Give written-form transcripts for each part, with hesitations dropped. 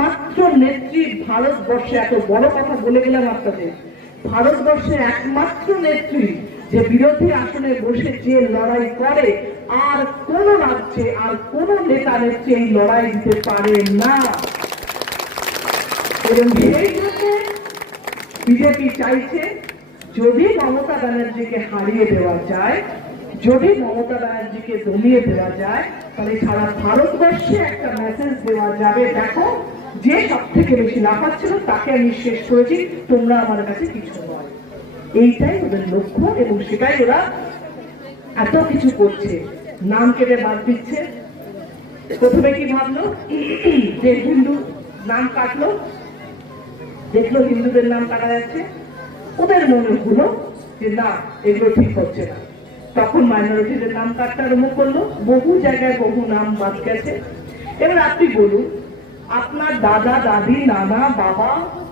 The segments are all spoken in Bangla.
একমাত্র নেত্রী ভারতবর্ষে, এত বড় কথা বলে গেলাম আপনাদের, ভারতবর্ষের একমাত্র নেত্রী যে বিরোধী আসনে বসে যে লড়াই করে, আর কোন রাজ্যে আর কোন নেতা নেত্রী এই লড়াই দিতে পারে না। এবং সেই জন্য বিজেপি চাইছে যদি মমতা ব্যানার্জিকে হারিয়ে দেওয়া যায়, যদি মমতা ব্যানার্জিকে দমিয়ে দেওয়া যায়, তাহলে সারা ভারতবর্ষে একটা মেসেজ দেওয়া যাবে, দেখো যে সব থেকে বেশি লাফাচ্ছিল তাকে আমি শেষ করেছি, তোমরা আমার কাছে কিছু নয়। এইটাই ওদের লক্ষ্য এবং সেটাই ওরা এত কিছু করছে, নাম কেটে বাদ দিচ্ছে। প্রথমে কি ভাবলো যে হিন্দু নাম কাটলো, দেখলো হিন্দুদের নাম কাটা যাচ্ছে, ওদের মনে হলো যে না এগুলো ঠিক হচ্ছে না, তখন মাইনরিটিদের নাম কাটতে আরম্ভ করলো। বহু জায়গায় বহু নাম বাদ গেছে। এবার আপনি বলুন, আপনার দাদা দাদি নানা বাবা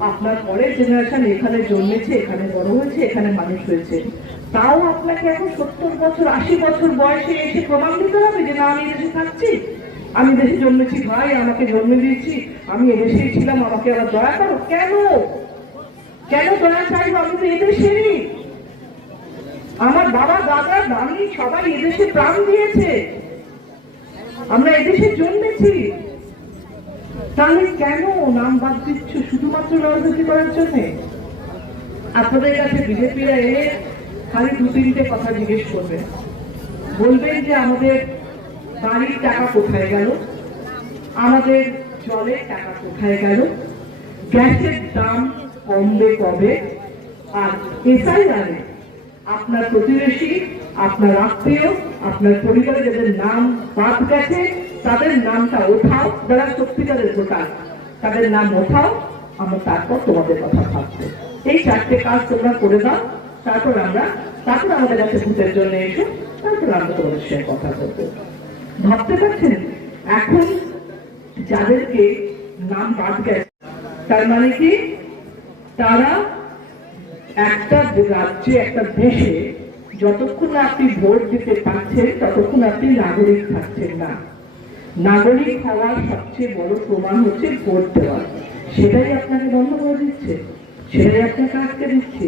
আপনার পরের জেনারেশন এখানে জন্মেছে, এখানে বড় হয়েছে, এখানে মানুষ হয়েছে, তাও আপনাকে এখন 70 বছর 80 বছর বয়সে এসে প্রমাণ দিতে হবে যে না আমি দেশে থাকছি, আমি দেশে জন্মেছি, ভাই আমাকে জন্ম দিয়েছি, আমি এদেশেই ছিলাম, আমাকে আবার দয়া করো। কেন কেন দয়া চাইবো? আমি তো এদেশেরই, আমার বাবা দাদা দাদি সবাই এদেশে প্রাণ দিয়েছে, আমরা এদেশে জন্মেছি, তাহলে কেন নাম বাদ দিচ্ছ শুধুমাত্র রাজনীতি করার জন্য? আপনাদের কাছে বিজেপিরা এলে খালি 2-3টে কথা জিজ্ঞেস করবেন, বলবেন যে আমাদের বাড়ির টাকা কোথায় গেল, আমাদের জলের টাকা কোথায় গেল, গ্যাসের দাম কমবে কবে, আর এসআইআর আপনার প্রতিবেশী, আপনার আত্মীয়, আপনার পরিবারে যাদের নাম বাদ গেছে তাদের নামটা ওঠাও, যারা সত্যিকারের ভোটার তাদের নাম ওঠাও, আমরা তারপর তোমাদের কথা ভাববো। এই 4টে কাজ তোমরা করে দাও, তারপর আমাদের কাছে ভোটের জন্য এসো, তারপর আমরা তোমাদের সঙ্গে কথা বলবো। ভাবতে পারছেন এখন যাদেরকে নাম বাদ গেছে তার মানে কি তারা একটা রাজ্যে একটা দেশে যতক্ষণ আপনি ভোট দিতে পারছেন ততক্ষণ আপনি নাগরিক থাকছেন না। নাগরিক হওয়ার সবচেয়ে বড় প্রমাণ হচ্ছে ভোট দেওয়া, সেটাই আপনাকে বন্ধ করে দিচ্ছে, সেটাই আপনাকে আটকে দিচ্ছে।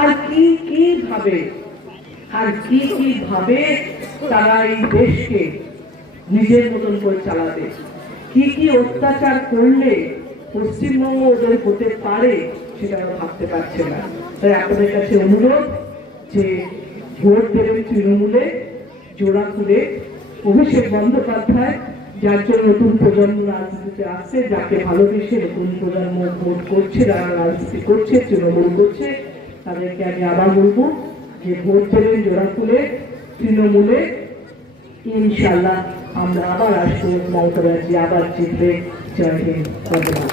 আর কি ভাবে তারা এই দেশকে নিজের মতন করে চালাবে, কি অত্যাচার করলে পশ্চিমবঙ্গ ওদের হতে পারে সেটা আমরা ভাবতে পারছে না। তাই আপনাদের কাছে অনুরোধ যে ভোট দেবেন তৃণমূলে, জোড়া খুলে। অভিষেক বন্দ্যোপাধ্যায় যার জন্য নতুন প্রজন্ম রাজনীতিতে আসছে, যাকে ভালোবেসে নতুন প্রজন্ম ভোট করছে, যারা রাজনীতি করছে, তৃণমূল করছে, তাদেরকে আমি আবার বলবো যে ভোট দেবেন জোড়া খুলে তৃণমূলে। ইনশাল্লাহ আমরা আবার আসবো, মমতা ব্যানার্জি আবার জিতবে। জয় হিন্দ, ধন্যবাদ।